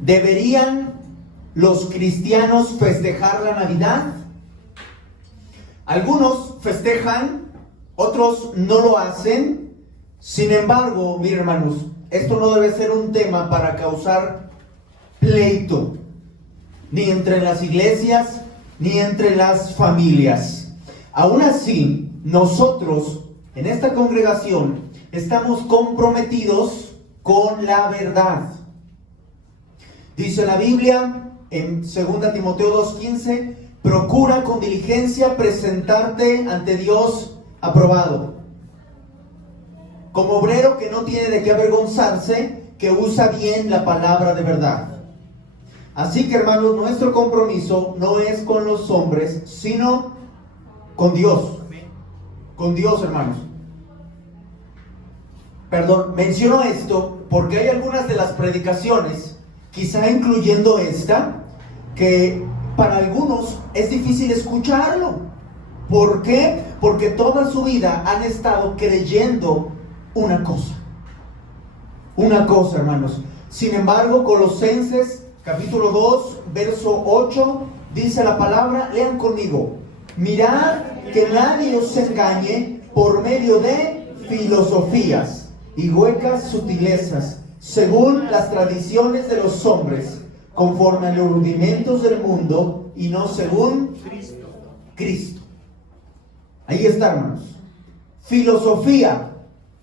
¿Deberían los cristianos festejar la Navidad? Algunos festejan, otros no lo hacen. Sin embargo, miren hermanos, esto no debe ser un tema para causar pleito, ni entre las iglesias, ni entre las familias. Aún así, nosotros en esta congregación estamos comprometidos con la verdad. Dice la Biblia en 2 Timoteo 2:15, procura con diligencia presentarte ante Dios aprobado, como obrero que no tiene de qué avergonzarse, que usa bien la palabra de verdad. Así que hermanos, nuestro compromiso no es con los hombres, sino con Dios. Con Dios, hermanos. Perdón, menciono esto porque hay algunas de las predicaciones, quizá incluyendo esta, que para algunos es difícil escucharlo. ¿Por qué? Porque toda su vida han estado creyendo una cosa. Una cosa, hermanos. Sin embargo, Colosenses capítulo 2, verso 8, dice la palabra, lean conmigo: mirad que nadie os engañe por medio de filosofías y huecas sutilezas, según las tradiciones de los hombres, conforme a los rudimentos del mundo y no según Cristo. Ahí está, hermanos. Filosofía.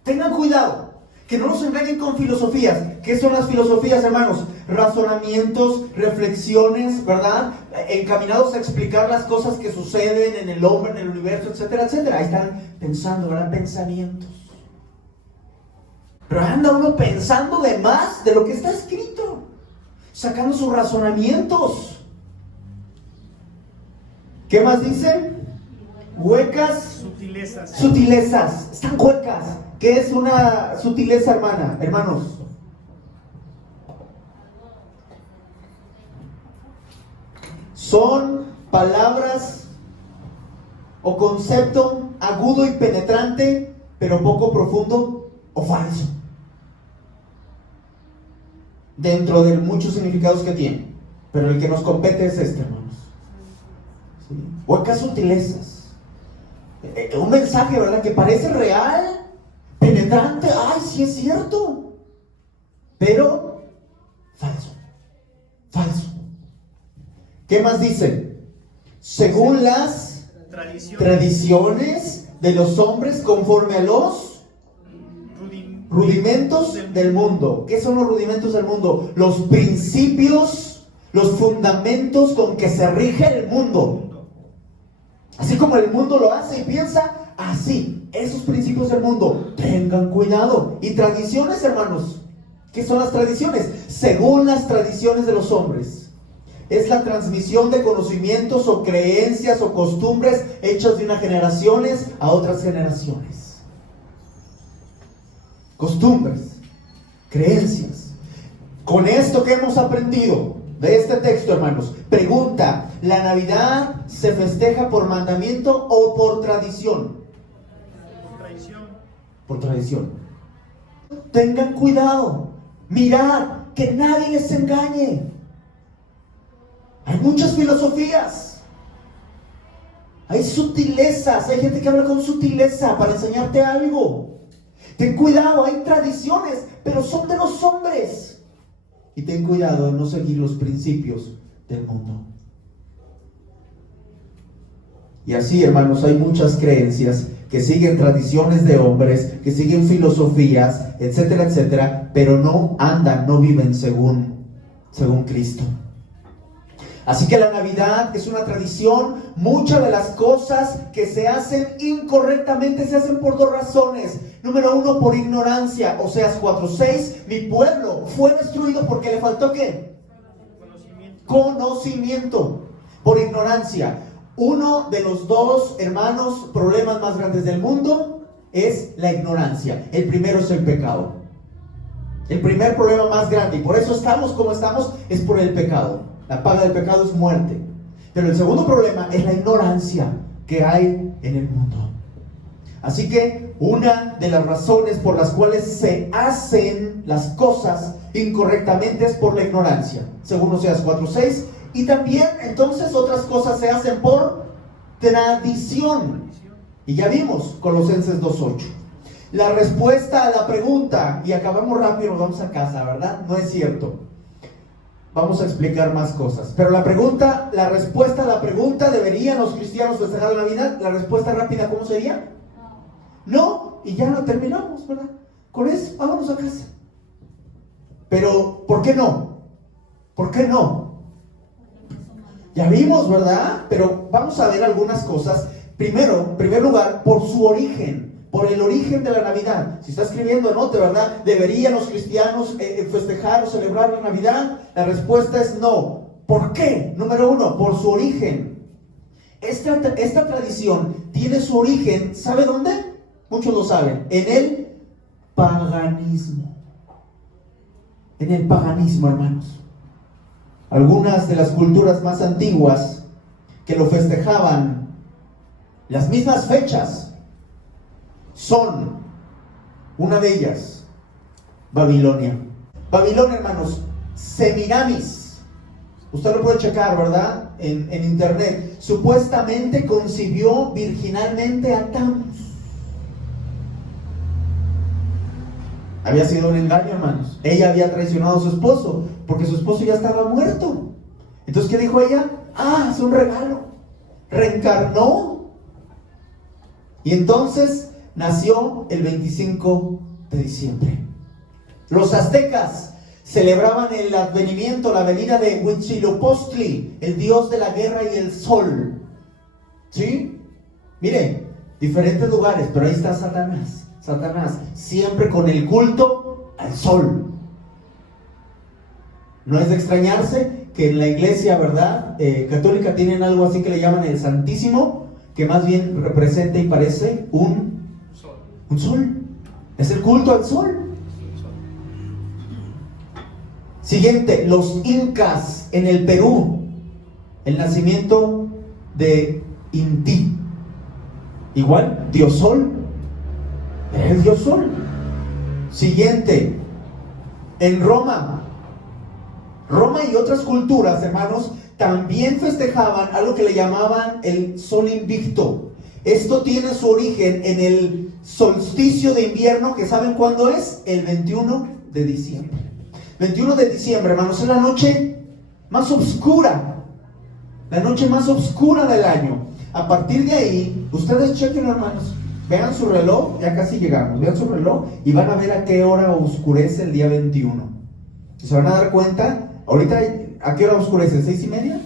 Tengan cuidado, que no nos engañen con filosofías. ¿Qué son las filosofías, hermanos? Razonamientos, reflexiones, ¿verdad? Encaminados a explicar las cosas que suceden en el hombre, en el universo, etcétera, etcétera. Ahí están pensando, ¿verdad? Pensamientos. Pero anda uno pensando de más de lo que está escrito, sacando sus razonamientos. ¿Qué más dice? Huecas, sutilezas. Están huecas. ¿Qué es una sutileza, hermanos? Son palabras o concepto agudo y penetrante, pero poco profundo o falso, dentro de muchos significados que tiene. Pero el que nos compete es este, hermanos. ¿Sí? Huecas sutilezas. Un mensaje, ¿verdad?, que parece real, penetrante, ay, sí es cierto, pero falso. ¿Qué más dice? Según las tradiciones de los hombres, conforme a los rudimentos del mundo. ¿Qué son los rudimentos del mundo? Los principios, los fundamentos con que se rige el mundo. Así como el mundo lo hace y piensa, así, esos principios del mundo, tengan cuidado. Y tradiciones, hermanos, ¿qué son las tradiciones? Según las tradiciones de los hombres. Es la transmisión de conocimientos o creencias o costumbres hechas de unas generaciones a otras generaciones. Costumbres, creencias. Con esto que hemos aprendido de este texto, hermanos, pregunta: ¿la Navidad se festeja por mandamiento o por tradición? Por tradición. Tengan cuidado. Mirad que nadie les engañe. Hay muchas filosofías, hay sutilezas, hay gente que habla con sutileza para enseñarte algo. Ten cuidado, hay tradiciones, pero son de los hombres. Y ten cuidado de no seguir los principios del mundo. Y así, hermanos, hay muchas creencias que siguen tradiciones de hombres, que siguen filosofías, etcétera, etcétera, pero no andan, no viven según Cristo. Así que la Navidad es una tradición. Muchas de las cosas que se hacen incorrectamente se hacen por dos razones. Número uno, por ignorancia. Oseas 4:6, mi pueblo fue destruido porque le faltó ¿qué? Conocimiento. Por ignorancia. Uno de los dos, hermanos, problemas más grandes del mundo es la ignorancia. El primero es el pecado. El primer problema más grande, y por eso estamos como estamos, es por el pecado. La paga del pecado es muerte. Pero el segundo problema es la ignorancia que hay en el mundo. Así que una de las razones por las cuales se hacen las cosas incorrectamente es por la ignorancia, según Oseas 4:6. Y también entonces otras cosas se hacen por tradición. Y ya vimos Colosenses 2:8. La respuesta a la pregunta, y acabamos rápido, nos vamos a casa, ¿verdad? No es cierto. Vamos a explicar más cosas. Pero la respuesta a la pregunta, ¿deberían los cristianos festejar la Navidad? La respuesta rápida, ¿cómo sería? No, y ya no terminamos, ¿verdad? Con eso, vámonos a casa. Pero, ¿por qué no? ¿Por qué no? Ya vimos, ¿verdad? Pero vamos a ver algunas cosas. Primero, en primer lugar, por su origen, por el origen de la Navidad. Si está escribiendo, anote, ¿verdad? ¿Deberían los cristianos festejar o celebrar la Navidad? La respuesta es no. ¿Por qué? Número uno, por su origen. Esta tradición tiene su origen, ¿sabe dónde? Muchos lo saben, en el paganismo. En el paganismo, hermanos. Algunas de las culturas más antiguas que lo festejaban las mismas fechas son, una de ellas, Babilonia. Babilonia, hermanos, Semiramis, usted lo puede checar, ¿verdad? En internet. Supuestamente concibió virginalmente a Tammuz. Había sido un engaño, hermanos. Ella había traicionado a su esposo, porque su esposo ya estaba muerto. Entonces, ¿qué dijo ella? Es un regalo. Reencarnó. Y entonces nació el 25 de diciembre. Los aztecas celebraban el advenimiento, la venida de Huitzilopochtli, el dios de la guerra y el sol. ¿Sí? Mire, diferentes lugares, pero ahí está Satanás, siempre con el culto al sol. No es de extrañarse que en la iglesia, ¿verdad? Católica tienen algo así que le llaman el Santísimo, que más bien representa y parece un sol. Es el culto al sol. Siguiente, los incas en el Perú, el nacimiento de Inti. Igual, Dios Sol. El Dios Sol. Siguiente, en Roma y otras culturas, hermanos, también festejaban algo que le llamaban el Sol Invicto. Esto tiene su origen en el solsticio de invierno, que ¿saben cuándo es? El 21 de diciembre. 21 de diciembre, hermanos, es la noche más oscura. La noche más oscura del año. A partir de ahí, ustedes chequen, hermanos. Vean su reloj, ya casi llegamos. Vean su reloj y van a ver a qué hora oscurece el día 21. Se van a dar cuenta. Ahorita, ¿a qué hora oscurece? ¿6:30?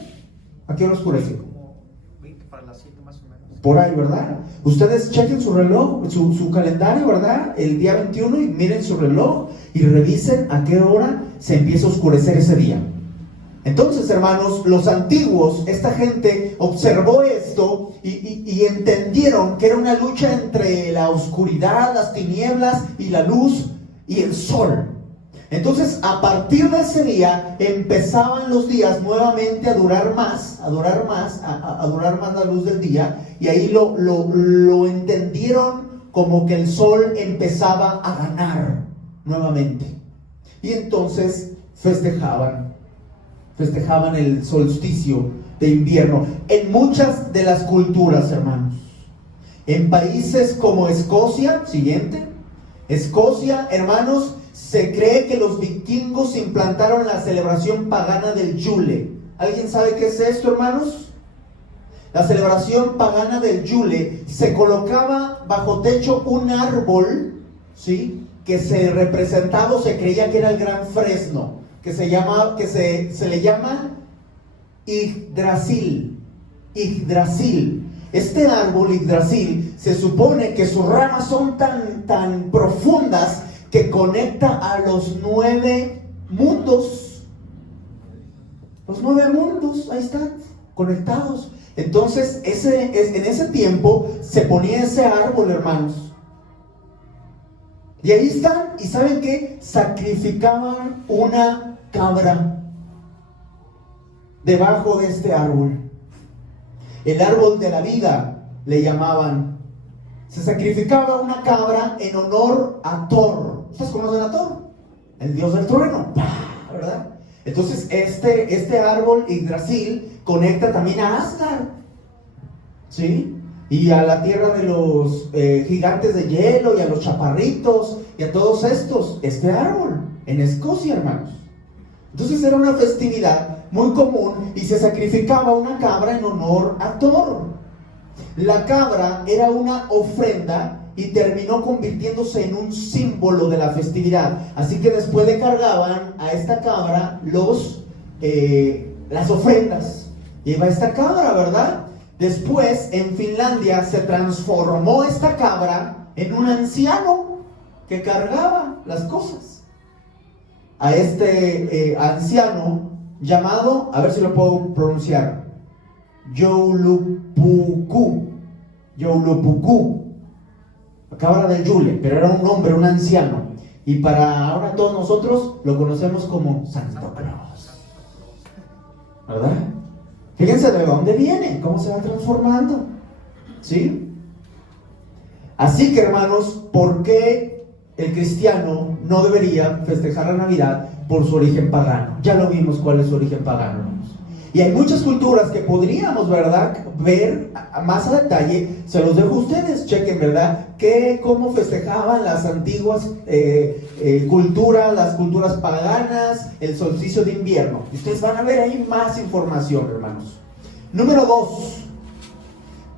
¿A qué hora oscurece? Como 20 para las 7 más o menos. Por ahí, ¿verdad? Ustedes chequen su reloj, su calendario, ¿verdad? El día 21 y miren su reloj y revisen a qué hora se empieza a oscurecer ese día. Entonces, hermanos, los antiguos, esta gente observó esto y entendieron que era una lucha entre la oscuridad, las tinieblas y la luz y el sol. Entonces, a partir de ese día, empezaban los días nuevamente a durar más la luz del día, y ahí lo entendieron como que el sol empezaba a ganar nuevamente. Y entonces festejaban el solsticio de invierno. En muchas de las culturas, hermanos, en países como Escocia, Escocia, hermanos, se cree que los vikingos implantaron la celebración pagana del Yule. ¿Alguien sabe qué es esto, hermanos? La celebración pagana del Yule, se colocaba bajo techo un árbol, ¿sí?, que se representaba o se creía que era el gran fresno, que se le llama Yggdrasil. Este árbol Yggdrasil se supone que sus ramas son tan profundas que conecta a los 9 mundos. Los 9 mundos, ahí están, conectados. Entonces, en ese tiempo se ponía ese árbol, hermanos. Y ahí están, y ¿saben qué? Sacrificaban una cabra debajo de este árbol. El árbol de la vida le llamaban. Se sacrificaba una cabra en honor a Thor. ¿Ustedes conocen a Thor? el dios del trueno, ¿verdad? Entonces este árbol Yggdrasil conecta también a Asgard, ¿sí? Y a la tierra de los gigantes de hielo y a los chaparritos y a todos estos, este árbol en Escocia, hermanos. Entonces era una festividad muy común y se sacrificaba una cabra en honor a Thor. La cabra era una ofrenda y terminó convirtiéndose en un símbolo de la festividad. Así que después le cargaban a esta cabra las ofrendas. Iba esta cabra, ¿verdad? Después en Finlandia se transformó esta cabra en un anciano que cargaba las cosas. A este anciano llamado, a ver si lo puedo pronunciar, Joulupuku, la cabra del Yule, pero era un hombre, un anciano. Y para ahora todos nosotros lo conocemos como Santa Claus, ¿verdad? Fíjense de dónde viene, cómo se va transformando, ¿sí? Así que, hermanos, ¿por qué el cristiano no debería festejar la Navidad por su origen pagano? Ya lo vimos cuál es su origen pagano, hermanos. Y hay muchas culturas que podríamos, ¿verdad?, ver más a detalle. Se los dejo a ustedes, chequen, ¿verdad?, cómo festejaban las antiguas culturas, las culturas paganas, el solsticio de invierno. Y ustedes van a ver ahí más información, hermanos. Número 2,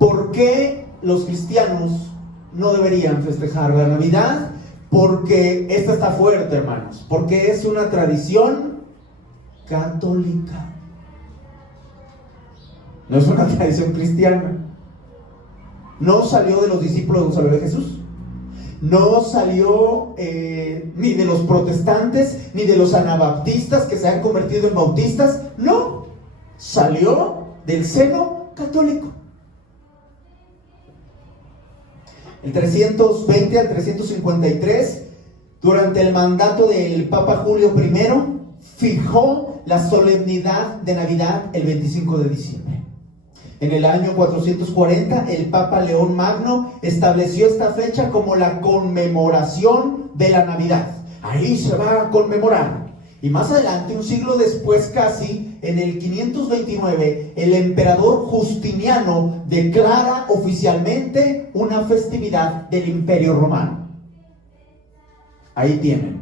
¿por qué los cristianos no deberían festejar la Navidad? Porque esta está fuerte, hermanos, porque es una tradición católica. No es una tradición cristiana. No salió de los discípulos de Jesús. No salió ni de los protestantes, ni de los anabaptistas que se han convertido en bautistas. No, salió del seno católico. El 320 al 353, durante el mandato del Papa Julio I, fijó la solemnidad de Navidad el 25 de diciembre. En el año 440, el Papa León Magno estableció esta fecha como la conmemoración de la Navidad. Ahí se va a conmemorar. Y más adelante, un siglo después casi, en el 529, el emperador Justiniano declara oficialmente una festividad del Imperio Romano. Ahí tienen.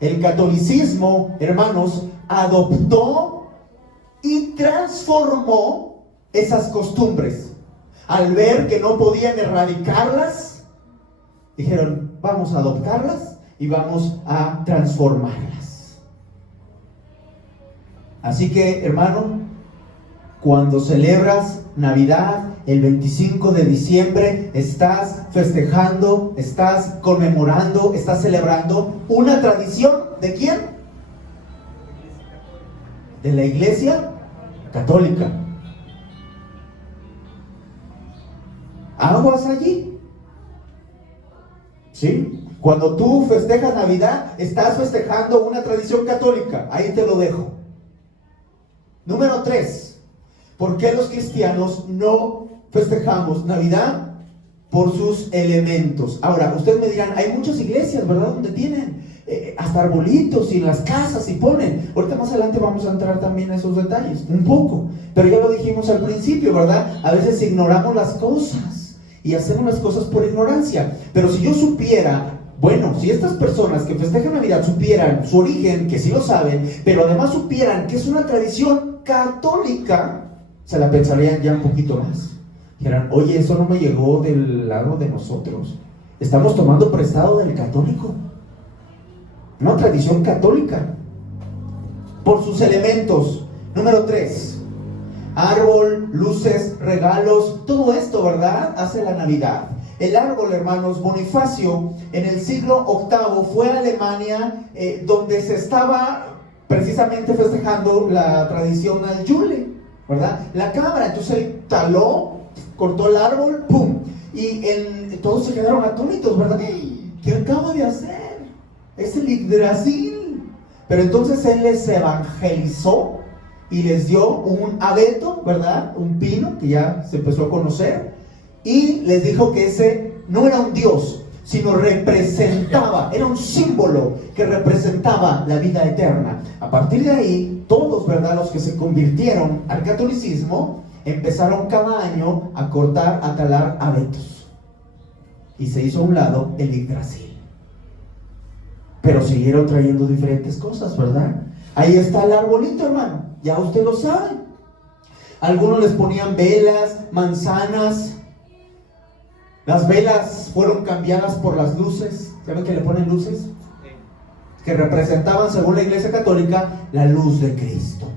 El catolicismo, hermanos, adoptó y transformó esas costumbres. Al ver que no podían erradicarlas, dijeron, vamos a adoptarlas y vamos a transformarlas. Así que, hermano, cuando celebras Navidad el 25 de diciembre, estás festejando, estás conmemorando, estás celebrando una tradición. ¿De quién? De la Iglesia Católica. Aguas allí. ¿Sí? Cuando tú festejas Navidad, estás festejando una tradición católica. Ahí te lo dejo. Número 3. ¿Por qué los cristianos no festejamos Navidad? Por sus elementos. Ahora, ustedes me dirán, hay muchas iglesias, ¿verdad?, donde tienen hasta arbolitos y en las casas y ponen. Ahorita más adelante vamos a entrar también a esos detalles, un poco. Pero ya lo dijimos al principio, ¿verdad? A veces ignoramos las cosas y hacemos las cosas por ignorancia. Pero si yo supiera, bueno, si estas personas que festejan Navidad supieran su origen, que sí lo saben, pero además supieran que es una tradición católica, se la pensarían ya un poquito más. Dijeran, oye, eso no me llegó del lado de nosotros. Estamos tomando prestado del católico. Una tradición católica. Por sus elementos. Número 3. Árbol, luces, regalos, todo esto, ¿verdad?, hace la Navidad. El árbol, hermanos, Bonifacio, en el siglo VIII fue a Alemania, donde se estaba precisamente festejando la tradición al Yule, ¿verdad? La cabra. Entonces él taló, cortó el árbol, ¡pum! Y todos se quedaron atónitos, ¿verdad? ¿Qué acaba de hacer? Es el Yggdrasil. Pero entonces él les evangelizó y les dio un abeto, ¿verdad?, un pino que ya se empezó a conocer, y les dijo que ese no era un dios, sino representaba, era un símbolo que representaba la vida eterna. A partir de ahí, todos, ¿verdad?, los que se convirtieron al catolicismo, empezaron cada año a cortar, a talar abetos. Y se hizo a un lado el Yggdrasil. Pero siguieron trayendo diferentes cosas, ¿verdad? Ahí está el arbolito, hermano. Ya usted lo sabe. Algunos les ponían velas, manzanas. Las velas fueron cambiadas por las luces. ¿Saben que le ponen luces? Que representaban, según la Iglesia Católica, la luz de Cristo.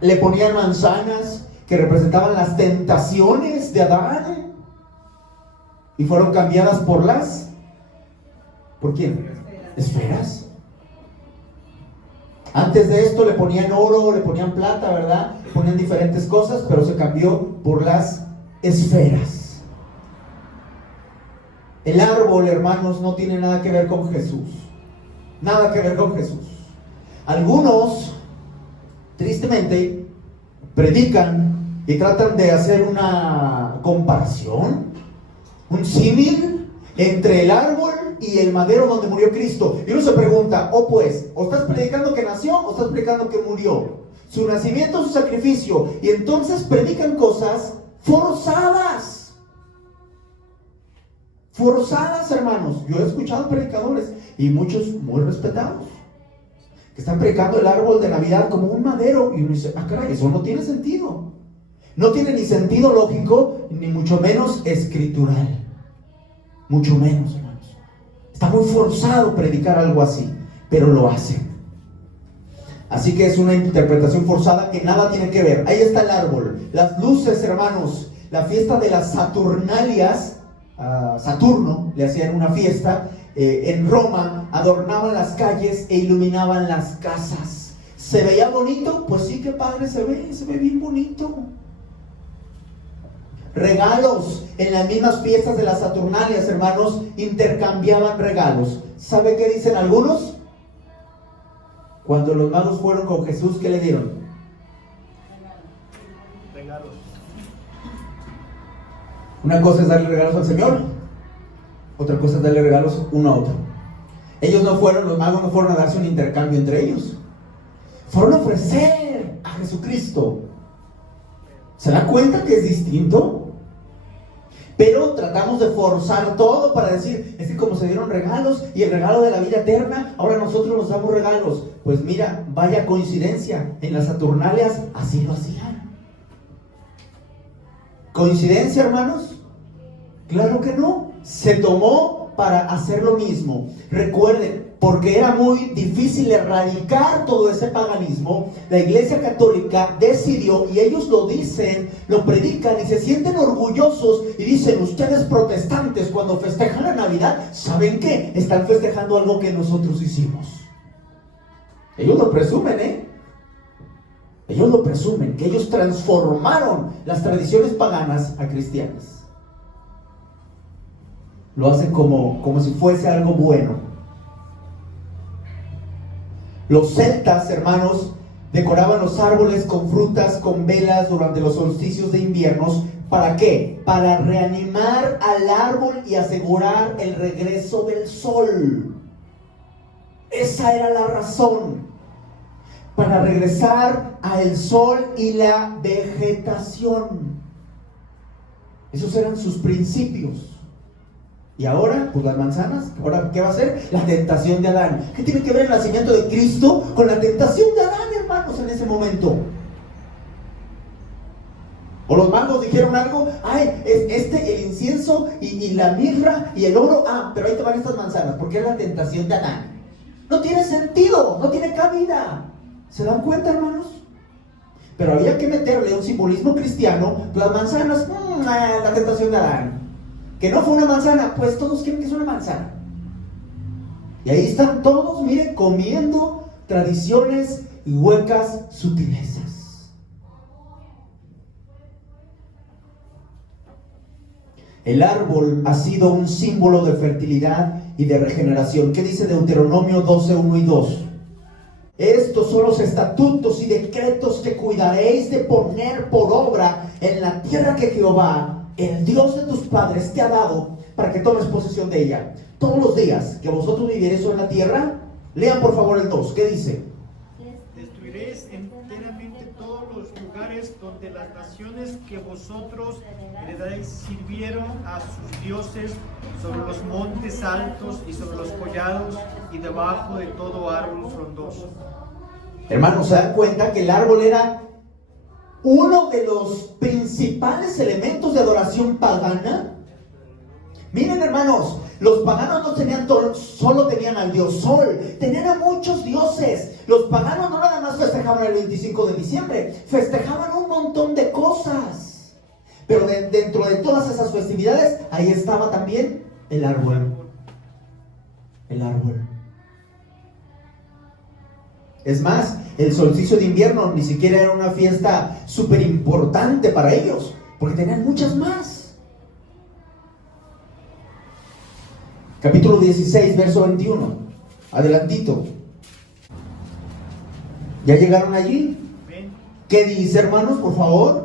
Le ponían manzanas que representaban las tentaciones de Adán. Y fueron cambiadas por las... ¿por quién? Esferas. Antes de esto le ponían oro, le ponían plata, ¿verdad? Le ponían diferentes cosas, pero se cambió por las esferas. El árbol, hermanos, no tiene nada que ver con Jesús. Nada que ver con Jesús. Algunos, tristemente, predican y tratan de hacer una comparación, un símil entre el árbol y el madero donde murió Cristo. Y uno se pregunta, pues, ¿o estás predicando que nació o estás predicando que murió? Su nacimiento, su sacrificio. Y entonces predican cosas forzadas. Forzadas, hermanos. Yo he escuchado predicadores, y muchos muy respetados, que están predicando el árbol de Navidad como un madero. Y uno dice, caray, eso no tiene sentido. No tiene ni sentido lógico, ni mucho menos escritural. Mucho menos, hermanos. Está muy forzado predicar algo así, pero lo hacen. Así que es una interpretación forzada que nada tiene que ver. Ahí está el árbol, las luces, hermanos. La fiesta de las Saturnalias, a Saturno le hacían una fiesta en Roma, adornaban las calles e iluminaban las casas. ¿Se veía bonito? Pues sí, qué padre se ve bien bonito. Regalos, en las mismas fiestas de las Saturnalias, hermanos, intercambiaban regalos. ¿Sabe qué dicen algunos? Cuando los magos fueron con Jesús, ¿qué le dieron? Regalos. Una cosa es darle regalos al Señor, otra cosa es darle regalos uno a otro. Ellos no fueron, los magos no fueron a darse un intercambio entre ellos. Fueron a ofrecer a Jesucristo. ¿Se dan cuenta que es distinto? Pero tratamos de forzar todo para decir, es que como se dieron regalos y el regalo de la vida eterna, ahora nosotros nos damos regalos. Pues mira, vaya coincidencia, en las Saturnalias así lo hacían. ¿Coincidencia, hermanos? Claro que no. Se tomó para hacer lo mismo. Recuerden, porque era muy difícil erradicar todo ese paganismo, la Iglesia Católica decidió, y ellos lo dicen, lo predican y se sienten orgullosos y dicen, ustedes protestantes cuando festejan la Navidad, ¿saben qué? Están festejando algo que nosotros hicimos. Ellos lo presumen, ellos lo presumen, que ellos transformaron las tradiciones paganas a cristianas. Lo hacen como si fuese algo bueno. Los celtas, hermanos, decoraban los árboles con frutas, con velas durante los solsticios de inviernos. ¿Para qué? Para reanimar al árbol y asegurar el regreso del sol. Esa era la razón. Para regresar al sol y la vegetación. Esos eran sus principios. Y ahora, pues las manzanas, ¿ahora qué va a ser? La tentación de Adán. ¿Qué tiene que ver el nacimiento de Cristo con la tentación de Adán, hermanos, en ese momento? O los magos dijeron algo, el incienso y la mirra y el oro, pero ahí te van estas manzanas, porque es la tentación de Adán. No tiene sentido, no tiene cabida. ¿Se dan cuenta, hermanos? Pero había que meterle un simbolismo cristiano. Las manzanas, la tentación de Adán. Que no fue una manzana, pues todos creen que es una manzana. Y ahí están todos, miren, comiendo tradiciones y huecas sutilezas. El árbol ha sido un símbolo de fertilidad y de regeneración. ¿Qué dice Deuteronomio 12, 1 y 2? Estos son los estatutos y decretos que cuidaréis de poner por obra en la tierra que Jehová, el Dios de tus padres, te ha dado para que tomes posesión de ella. Todos los días que vosotros viviereis en la tierra, lean por favor el 2, ¿qué dice? Destruiréis enteramente todos los lugares donde las naciones que vosotros heredáis sirvieron a sus dioses, sobre los montes altos y sobre los collados y debajo de todo árbol frondoso. Hermanos, ¿se dan cuenta que el árbol era uno de los principales elementos de adoración pagana? Miren, hermanos, los paganos no tenían solo tenían al dios Sol, tenían a muchos dioses. Los paganos no nada más festejaban el 25 de diciembre, festejaban un montón de cosas. Pero dentro de todas esas festividades, ahí estaba también el árbol. El árbol. Es más, el solsticio de invierno ni siquiera era una fiesta súper importante para ellos, porque tenían muchas más. Capítulo 16, verso 21. Adelantito. ¿Ya llegaron allí? ¿Qué dice, hermanos, por favor?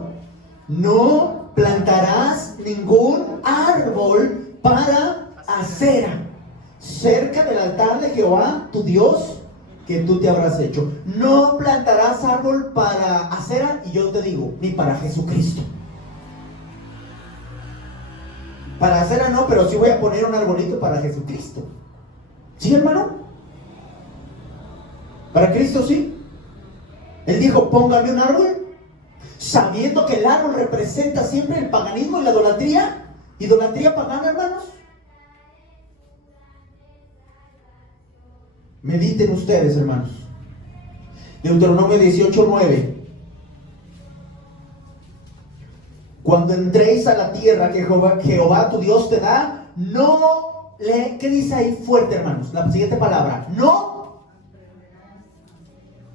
No plantarás ningún árbol para acera cerca del altar de Jehová, tu Dios, que tú te habrás hecho. No plantarás árbol para acera, y yo te digo, ni para Jesucristo. Para acera no, pero sí voy a poner un arbolito para Jesucristo. ¿Sí, hermano? Para Cristo sí. Él dijo, póngame un árbol, sabiendo que el árbol representa siempre el paganismo y la idolatría. Idolatría pagana, hermanos. Mediten ustedes, hermanos. Deuteronomio 18:9. Cuando entréis a la tierra que Jehová tu Dios te da, no le... ¿Qué dice ahí fuerte, hermanos? La siguiente palabra. No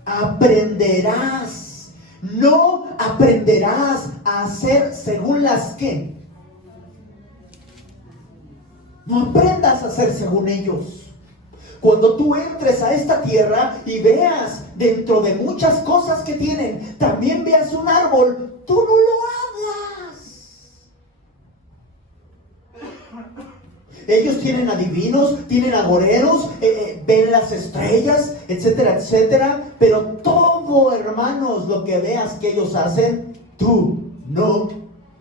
aprenderás. No aprenderás a hacer según las que. No aprendas a hacer según ellos. Cuando tú entres a esta tierra y veas dentro de muchas cosas que tienen, también veas un árbol, tú no lo hagas. Ellos tienen adivinos, tienen agoreros, ven las estrellas, etcétera, etcétera. Pero todo, hermanos, lo que veas que ellos hacen, tú no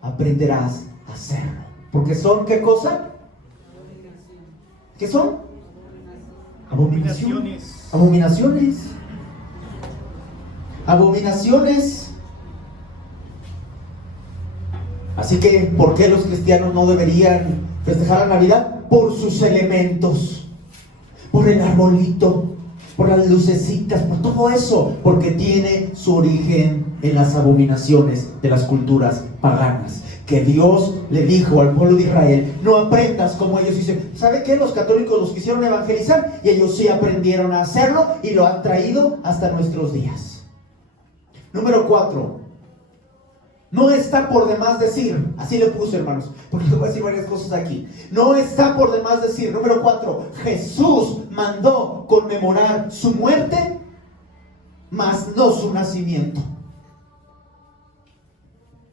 aprenderás a hacerlo. Porque son, ¿qué cosa? ¿Qué son? Abominaciones. Abominaciones. Abominaciones. Así que, ¿por qué los cristianos no deberían festejar la Navidad? Por sus elementos, por el arbolito, por las lucecitas, por todo eso, porque tiene su origen en las abominaciones de las culturas paganas. Que Dios le dijo al pueblo de Israel, no aprendas como ellos. Dicen, ¿sabe qué? Los católicos los quisieron evangelizar y ellos sí aprendieron a hacerlo y lo han traído hasta nuestros días. Número 4. No está por demás decir, así le puse, hermanos, porque les voy a decir varias cosas aquí. No está por demás decir, número 4, Jesús mandó conmemorar su muerte, mas no su nacimiento.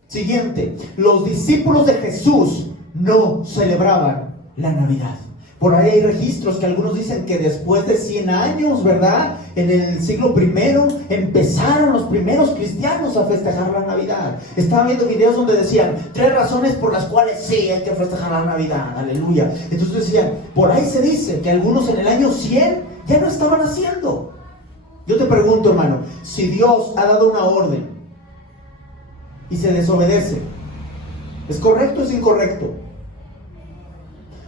Siguiente, los discípulos de Jesús no celebraban la Navidad. Por ahí hay registros que algunos dicen que después de 100 años, ¿verdad? En el siglo I empezaron los primeros cristianos a festejar la Navidad. Estaba viendo videos donde decían 3 razones por las cuales sí hay que festejar la Navidad, aleluya. Entonces decían, por ahí se dice que algunos en el año 100 ya no estaban haciendo. Yo te pregunto, hermano, si Dios ha dado una orden y se desobedece, ¿es correcto o es incorrecto?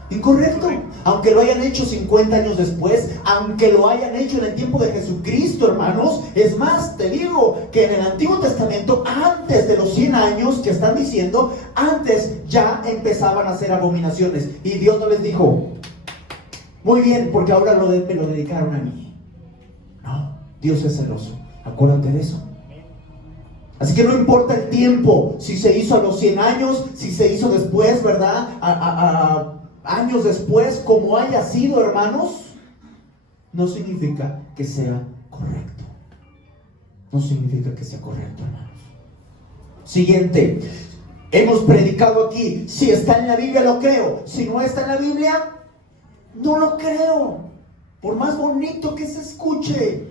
Incorrecto. Aunque lo hayan hecho 50 años después, aunque lo hayan hecho en el tiempo de Jesucristo, hermanos. Es más, te digo que en el Antiguo Testamento, antes de los 100 años que están diciendo, antes ya empezaban a hacer abominaciones. Y Dios no les dijo, muy bien, porque ahora me lo dedicaron a mí. No, Dios es celoso. Acuérdate de eso. Así que no importa el tiempo, si se hizo a los 100 años, si se hizo después, ¿verdad? Años después, como haya sido, hermanos, no significa que sea correcto. No significa que sea correcto, hermanos. Siguiente. Hemos predicado aquí. Si está en la Biblia, lo creo. Si no está en la Biblia, no lo creo. Por más bonito que se escuche.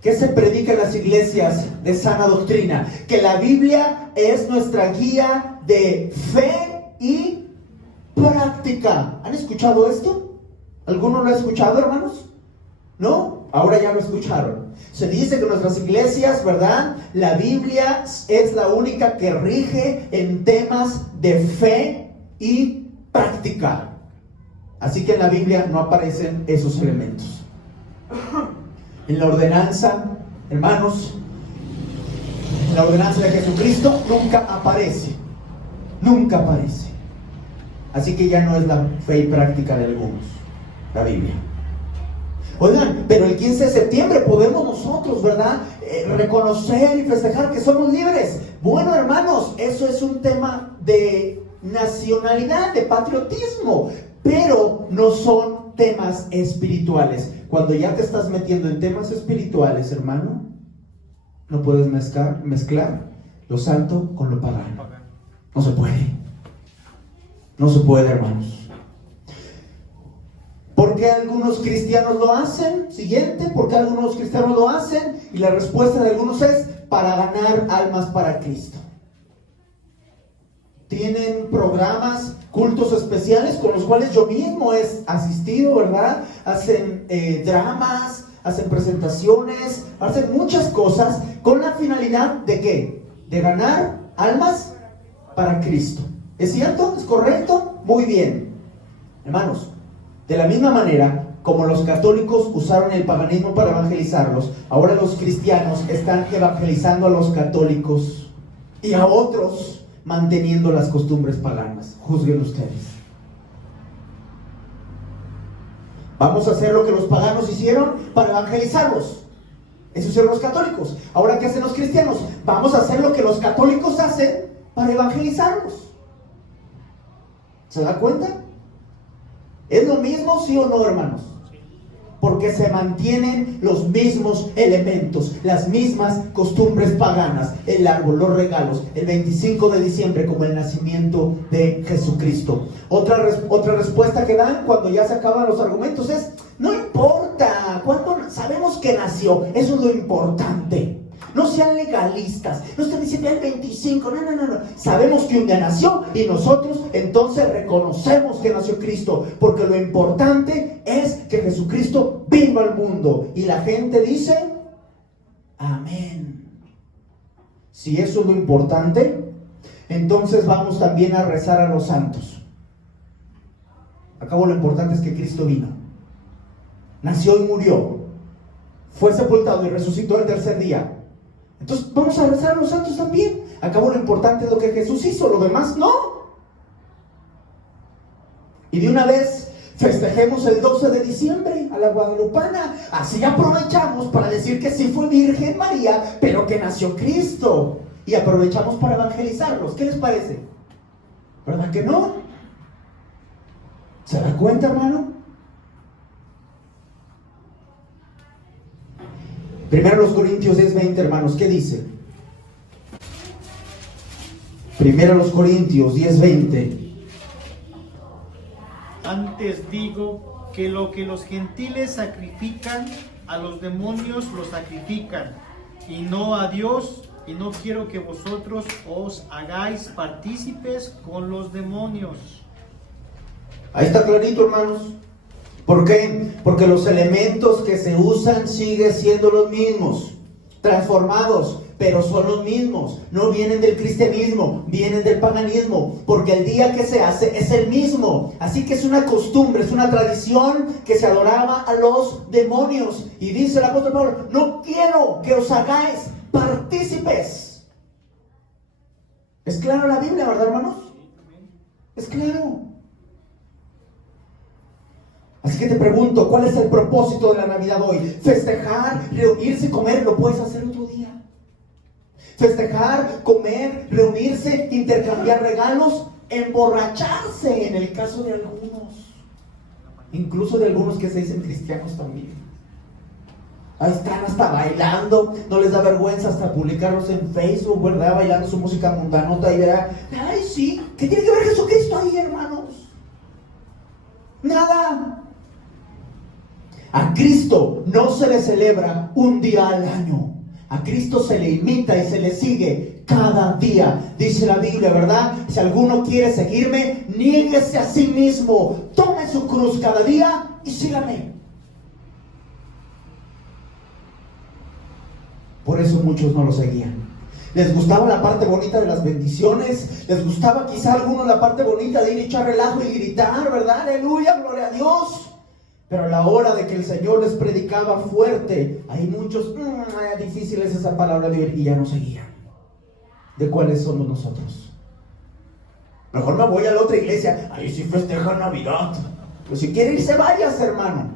¿Qué se predica en las iglesias de sana doctrina? Que la Biblia es nuestra guía de fe y práctica. ¿Han escuchado esto? ¿Alguno lo ha escuchado, hermanos? ¿No? Ahora ya lo escucharon. Se dice que en nuestras iglesias, ¿verdad? La Biblia es la única que rige en temas de fe y práctica. Así que en la Biblia no aparecen esos elementos. En la ordenanza, hermanos, en la ordenanza de Jesucristo nunca aparece. Nunca aparece. Así que ya no es la fe y práctica de algunos, la Biblia. Oigan, pero el 15 de septiembre podemos nosotros, ¿verdad? Reconocer y festejar que somos libres. Bueno, hermanos, eso es un tema de nacionalidad, de patriotismo, pero no son temas espirituales. Cuando ya te estás metiendo en temas espirituales, hermano, no puedes mezclar lo santo con lo pagano. No se puede. No se puede, hermanos. ¿Por qué algunos cristianos lo hacen? Siguiente, ¿por qué algunos cristianos lo hacen? Y la respuesta de algunos es para ganar almas para Cristo. Tienen programas, cultos especiales con los cuales yo mismo he asistido, ¿verdad? Hacen dramas, hacen presentaciones, hacen muchas cosas con la finalidad ¿de qué? De ganar almas para Cristo. ¿Es cierto? ¿Es correcto? Muy bien. Hermanos, de la misma manera como los católicos usaron el paganismo para evangelizarlos, ahora los cristianos están evangelizando a los católicos y a otros manteniendo las costumbres paganas. Juzguen ustedes. Vamos a hacer lo que los paganos hicieron para evangelizarlos. Eso hicieron los católicos. Ahora, ¿qué hacen los cristianos? Vamos a hacer lo que los católicos hacen para evangelizarlos. ¿Se da cuenta? ¿Es lo mismo, sí o no, hermanos? Porque se mantienen los mismos elementos, las mismas costumbres paganas, el árbol, los regalos, el 25 de diciembre como el nacimiento de Jesucristo. Otra respuesta que dan cuando ya se acaban los argumentos es, no importa, cuando sabemos que nació, eso es lo importante. No sean legalistas, no están diciendo el 25, no. Sabemos que un día nació y nosotros entonces reconocemos que nació Cristo, porque lo importante es que Jesucristo vino al mundo. Y la gente dice, amén. Si eso es lo importante, entonces vamos también a rezar a los santos. Acabo, lo importante es que Cristo vino, nació y murió, fue sepultado y resucitó el tercer día. Entonces vamos a rezar a los santos también. Acabó, lo importante es lo que Jesús hizo, lo demás no. Y de una vez festejemos el 12 de diciembre a la guadalupana. Así aprovechamos para decir que sí fue Virgen María, pero que nació Cristo. Y aprovechamos para evangelizarlos. ¿Qué les parece? ¿Verdad que no? ¿Se da cuenta, hermano? Primero los Corintios 10:20, hermanos, ¿qué dice? Primero los Corintios 10:20. Antes digo que lo que los gentiles sacrifican, a los demonios los sacrifican, y no a Dios, y no quiero que vosotros os hagáis partícipes con los demonios. Ahí está clarito, hermanos. ¿Por qué? Porque los elementos que se usan siguen siendo los mismos, transformados, pero son los mismos. No vienen del cristianismo, vienen del paganismo, porque el día que se hace es el mismo. Así que es una costumbre, es una tradición que se adoraba a los demonios. Y dice el apóstol Pablo, no quiero que os hagáis partícipes. ¿Es claro la Biblia, verdad, hermanos? Es claro. Así que te pregunto, ¿cuál es el propósito de la Navidad hoy? Festejar, reunirse, comer, lo puedes hacer otro día. Festejar, comer, reunirse, intercambiar regalos, emborracharse en el caso de algunos. Incluso de algunos que se dicen cristianos también. Ahí están hasta bailando, no les da vergüenza hasta publicarlos en Facebook, ¿verdad? Bailando su música mundanota y verá, ay sí, ¿qué tiene que ver Jesucristo ahí, hermanos? Nada. A Cristo no se le celebra un día al año. A Cristo se le imita y se le sigue cada día. Dice la Biblia, ¿verdad? Si alguno quiere seguirme, niéguese a sí mismo, tome su cruz cada día y sígame. Por eso muchos no lo seguían. Les gustaba la parte bonita de las bendiciones. Les gustaba quizá a algunos la parte bonita de ir a echar relajo y gritar, ¿verdad? Aleluya, gloria a Dios. Pero a la hora de que el Señor les predicaba fuerte, hay muchos, difícil es esa palabra de oír, y ya no seguían. ¿De cuáles somos nosotros? Mejor me voy a la otra iglesia, ahí sí festeja Navidad. Pues si quiere irse, váyase, hermano.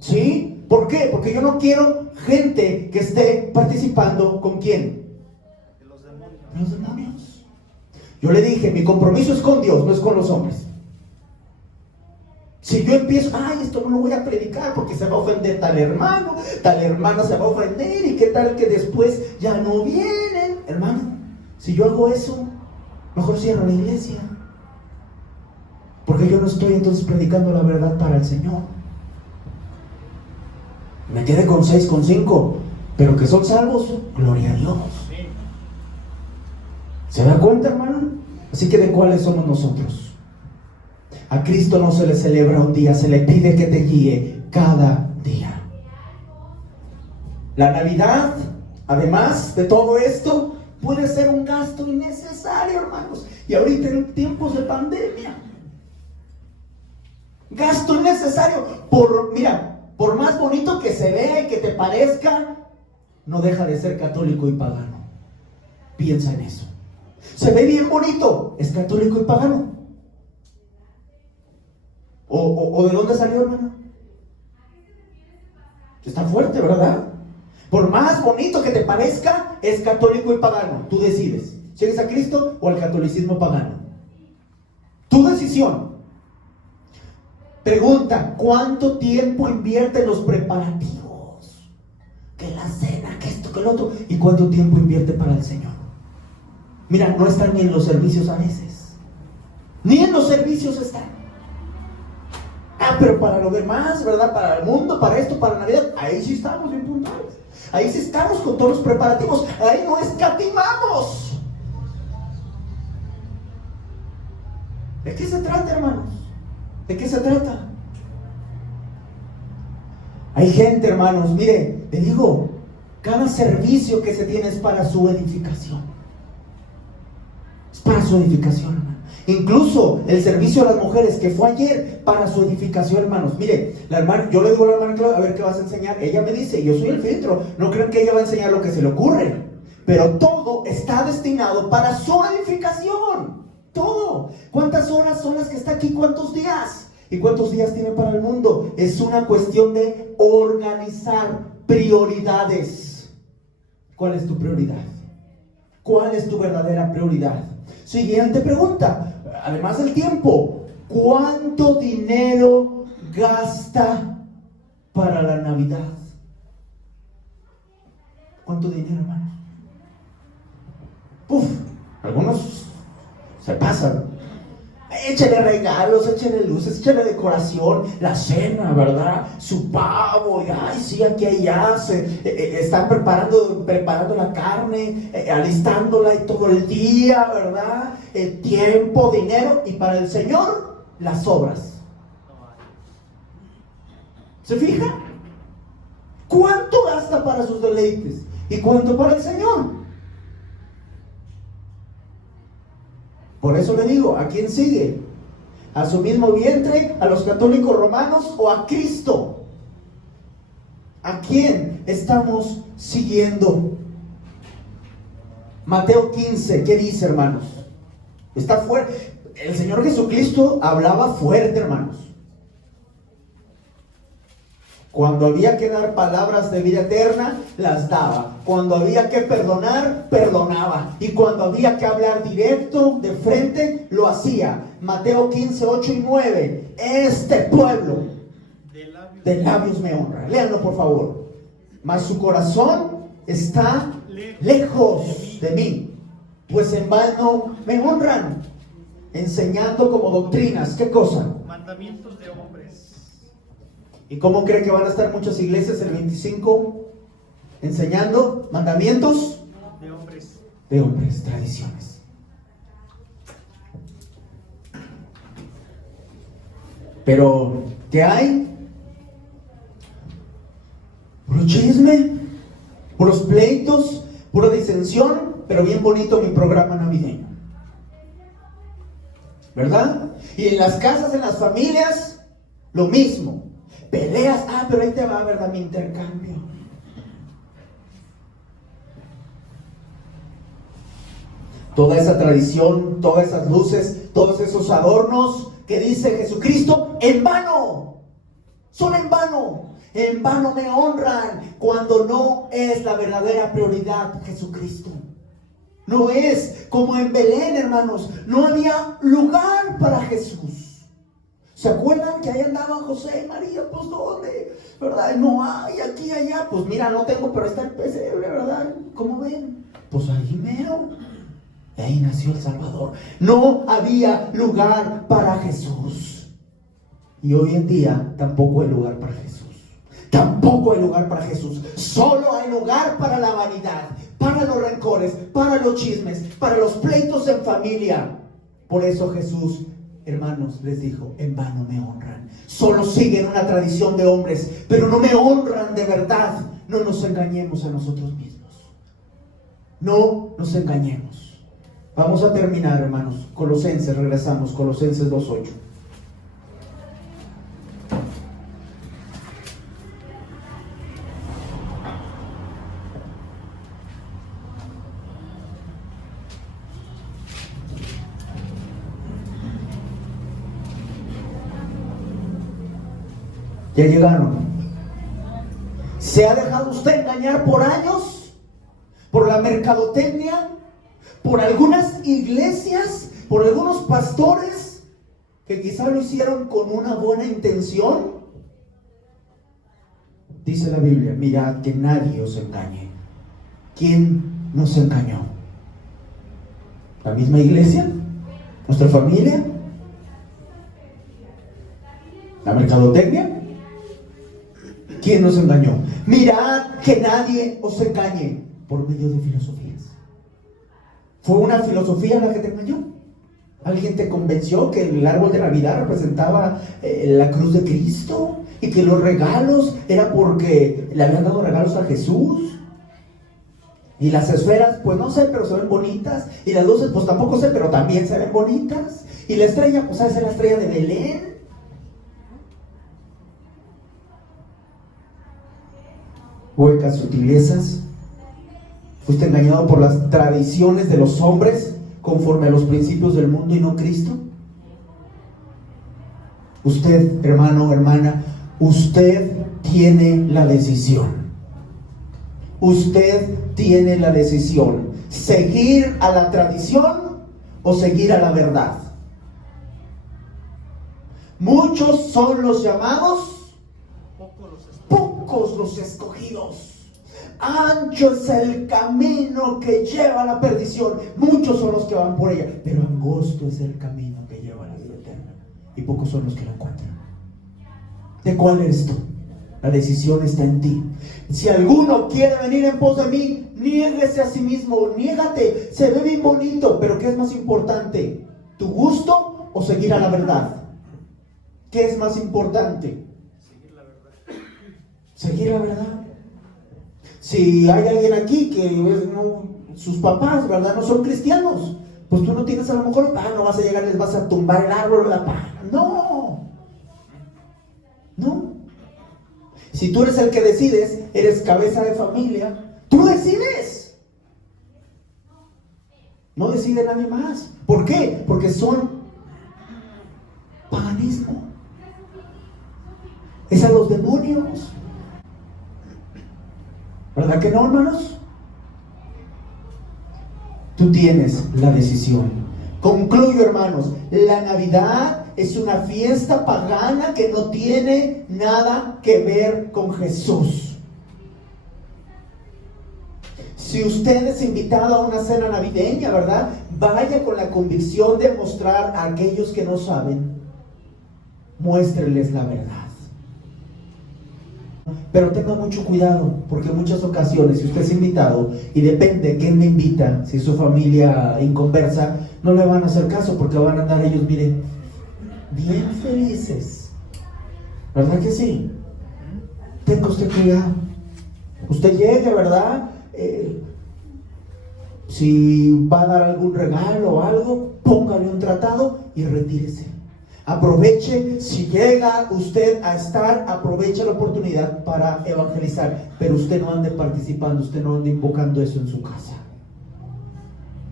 ¿Sí? ¿Por qué? Porque yo no quiero gente que esté participando ¿con quién? De los demonios. Los demonios. Yo le dije, mi compromiso es con Dios, no es con los hombres. Si yo empiezo, esto no lo voy a predicar porque se va a ofender tal hermano, tal hermana se va a ofender, y qué tal que después ya no vienen. Hermano, si yo hago eso, mejor cierro la iglesia. Porque yo no estoy entonces predicando la verdad para el Señor. Me quedé con 6, con 5, pero que son salvos, gloria a Dios. ¿Se da cuenta, hermano? Así que ¿de cuáles somos nosotros? A Cristo no se le celebra un día, se le pide que te guíe cada día. La Navidad, además de todo esto, puede ser un gasto innecesario, hermanos. Y ahorita en tiempos de pandemia, gasto innecesario. Por más bonito que se ve, que te parezca, no deja de ser católico y pagano. Piensa en eso. Se ve bien bonito, es católico y pagano. ¿O de dónde salió, hermano? Está fuerte, ¿verdad? Por más bonito que te parezca, es católico y pagano. Tú decides, ¿sigues a Cristo o al catolicismo pagano? Tu decisión. Pregunta, ¿cuánto tiempo invierte en los preparativos? Que la cena, que esto, que lo otro. ¿Y cuánto tiempo invierte para el Señor? Mira, no están ni en los servicios a veces. Ni en los servicios están. Pero para lo demás, ¿verdad? Para el mundo, para esto, para Navidad, ahí sí estamos bien puntuales. Ahí sí estamos con todos los preparativos. Ahí no escatimamos. ¿De qué se trata, hermanos? ¿De qué se trata? Hay gente, hermanos, mire, le digo, cada servicio que se tiene es para su edificación. Es para su edificación, hermano. Incluso el servicio a las mujeres que fue ayer para su edificación, hermanos. Mire, la hermana, yo le digo a la hermana Claudia, a ver qué vas a enseñar. Ella me dice, yo soy el filtro. No crean que ella va a enseñar lo que se le ocurre. Pero todo está destinado para su edificación. Todo. ¿Cuántas horas son las que está aquí? ¿Cuántos días? ¿Y cuántos días tiene para el mundo? Es una cuestión de organizar prioridades. ¿Cuál es tu prioridad? ¿Cuál es tu verdadera prioridad? Siguiente pregunta. Además del tiempo, ¿cuánto dinero gasta para la Navidad? ¿Cuánto dinero, hermano? Algunos se pasan. Échale regalos, échale luces, échale decoración, la cena, ¿verdad? Su pavo, y ay, sí, aquí allá están preparando la carne, alistándola y todo el día, ¿verdad? El tiempo, dinero, y para el Señor, las obras. ¿Se fija? ¿Cuánto gasta para sus deleites? ¿Y cuánto para el Señor? Por eso le digo, ¿a quién sigue? ¿A su mismo vientre? ¿A los católicos romanos? ¿O a Cristo? ¿A quién estamos siguiendo? Mateo 15, ¿qué dice, hermanos? Está fuerte. El Señor Jesucristo hablaba fuerte, hermanos. Cuando había que dar palabras de vida eterna, las daba. Cuando había que perdonar, perdonaba. Y cuando había que hablar directo, de frente, lo hacía. Mateo 15, 8 y 9. Este pueblo de labios me honra. Léanlo, por favor. mas su corazón está lejos de mí. Pues en vano me honran, enseñando como doctrinas, ¿qué cosa? Mandamientos de hombres. ¿Y cómo cree que van a estar muchas iglesias el 25? Enseñando mandamientos de hombres. De hombres, tradiciones. Pero, ¿qué hay? Puro chisme, puros pleitos, pura disensión, pero bien bonito mi programa navideño. ¿Verdad? Y en las casas, en las familias, lo mismo. Peleas, pero ahí te va, ¿verdad? Mi intercambio. Toda esa tradición, todas esas luces, todos esos adornos que dice Jesucristo, en vano, son en vano me honran, cuando no es la verdadera prioridad Jesucristo. No es como en Belén, hermanos, no había lugar para Jesús. ¿Se acuerdan que ahí andaban José y María? Pues ¿dónde? ¿Verdad? No hay, aquí, allá. Pues mira, no tengo, pero está el pesebre, ¿verdad? ¿Cómo ven? Pues ahí mero. De ahí nació el Salvador. No había lugar para Jesús. Y hoy en día tampoco hay lugar para Jesús. Tampoco hay lugar para Jesús. Solo hay lugar para la vanidad, para los rencores, para los chismes, para los pleitos en familia. Por eso Jesús, hermanos, les dijo, en vano me honran. Solo siguen una tradición de hombres, pero no me honran de verdad. No nos engañemos a nosotros mismos. No nos engañemos. Vamos a terminar, hermanos. Colosenses, regresamos. Colosenses 2:8. Ya llegaron. ¿Se ha dejado usted engañar por años? ¿Por la mercadotecnia? ¿Por algunas iglesias? ¿Por algunos pastores que quizá lo hicieron con una buena intención? Dice la Biblia, mirad que nadie os engañe. ¿Quién nos engañó? ¿La misma iglesia? ¿Nuestra familia? ¿La mercadotecnia? ¿Quién nos engañó? Mirad que nadie os engañe por medio de filosofías. ¿Fue una filosofía la que te engañó? ¿Alguien te convenció que el árbol de Navidad representaba la cruz de Cristo? ¿Y que los regalos era porque le habían dado regalos a Jesús? ¿Y las esferas? Pues no sé, pero se ven bonitas. ¿Y las luces? Pues tampoco sé, pero también se ven bonitas. ¿Y la estrella? Pues esa es la estrella de Belén. Huecas sutilezas. ¿Fuiste engañado por las tradiciones de los hombres conforme a los principios del mundo y no Cristo? Usted, hermano, hermana, usted tiene la decisión. Usted tiene la decisión. ¿Seguir a la tradición o seguir a la verdad? Muchos son los llamados, pocos los escogidos. Ancho es el camino que lleva a la perdición. Muchos son los que van por ella, pero angosto es el camino que lleva a la vida eterna. Y pocos son los que la encuentran. ¿De cuál eres tú? La decisión está en ti. Si alguno quiere venir en pos de mí, niéguese a sí mismo, niégate. Se ve bien bonito, pero ¿qué es más importante? ¿Tu gusto o seguir a la verdad? ¿Qué es más importante? Seguir la verdad. Seguir la verdad. Si hay alguien aquí que sus papás, ¿verdad?, no son cristianos, pues tú no tienes a lo mejor, no vas a llegar y les vas a tumbar el árbol de la paz. No. Si tú eres el que decides, eres cabeza de familia, tú decides. No decide nadie más. ¿Por qué? Porque son paganismo. Es a los demonios. ¿Verdad que no, hermanos? Tú tienes la decisión. Concluyo, hermanos. La Navidad es una fiesta pagana que no tiene nada que ver con Jesús. Si usted es invitado a una cena navideña, ¿verdad? Vaya con la convicción de mostrar a aquellos que no saben, muéstreles la verdad. Pero tenga mucho cuidado, porque en muchas ocasiones, si usted es invitado y depende de quién me invita, si es su familia inconversa, no le van a hacer caso porque van a andar ellos, miren, bien felices. ¿Verdad que sí? Tenga usted cuidado. Usted llegue, ¿verdad? Si va a dar algún regalo o algo, póngale un tratado y retírese. Aproveche, si llega usted a estar, aproveche la oportunidad para evangelizar, pero usted no ande participando, usted no ande invocando eso en su casa.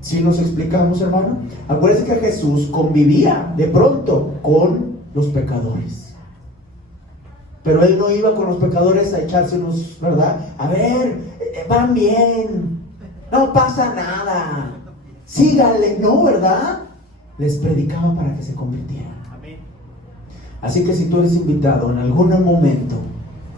¿Sí nos explicamos, hermano? Acuérdense que Jesús convivía de pronto con los pecadores, pero él no iba con los pecadores a echarse unos, ¿verdad? A ver, van bien, no pasa nada, síganle, no, ¿verdad? Les predicaba para que se convirtieran. Así que si tú eres invitado en algún momento,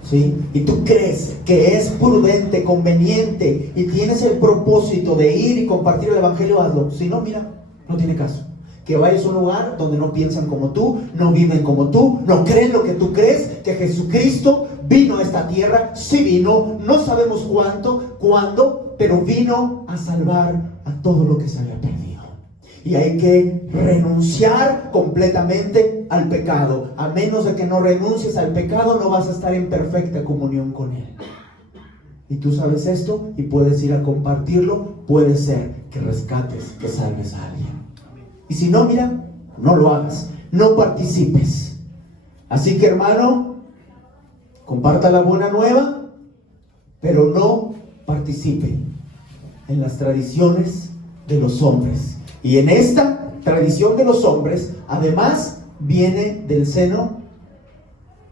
¿sí? Y tú crees que es prudente, conveniente y tienes el propósito de ir y compartir el evangelio, hazlo. Si no, mira, no tiene caso. Que vayas a un lugar donde no piensan como tú, no viven como tú, no creen lo que tú crees, que Jesucristo vino a esta tierra, sí vino, no sabemos cuándo, pero vino a salvar a todo lo que se había perdido. Y hay que renunciar completamente al pecado. A menos de que no renuncies al pecado, no vas a estar en perfecta comunión con Él. Y tú sabes esto y puedes ir a compartirlo. Puede ser que rescates, que salves a alguien. Y si no, mira, no lo hagas, no participes. Así que, hermano, comparta la buena nueva, pero no participe en las tradiciones de los hombres. Y en esta tradición de los hombres, además, viene del seno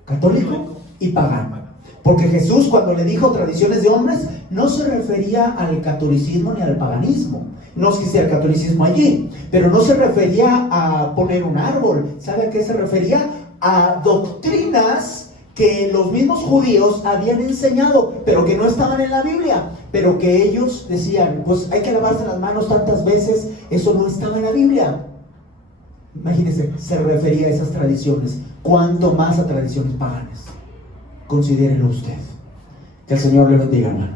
católico y pagano. Porque Jesús, cuando le dijo tradiciones de hombres, no se refería al catolicismo ni al paganismo. No es que sea el catolicismo allí, pero no se refería a poner un árbol. ¿Sabe a qué se refería? A doctrinas que los mismos judíos habían enseñado, pero que no estaban en la Biblia, pero que ellos decían, pues hay que lavarse las manos tantas veces, eso no estaba en la Biblia. Imagínense, se refería a esas tradiciones, cuanto más a tradiciones paganas. Considérelo usted. Que el Señor le bendiga, hermano.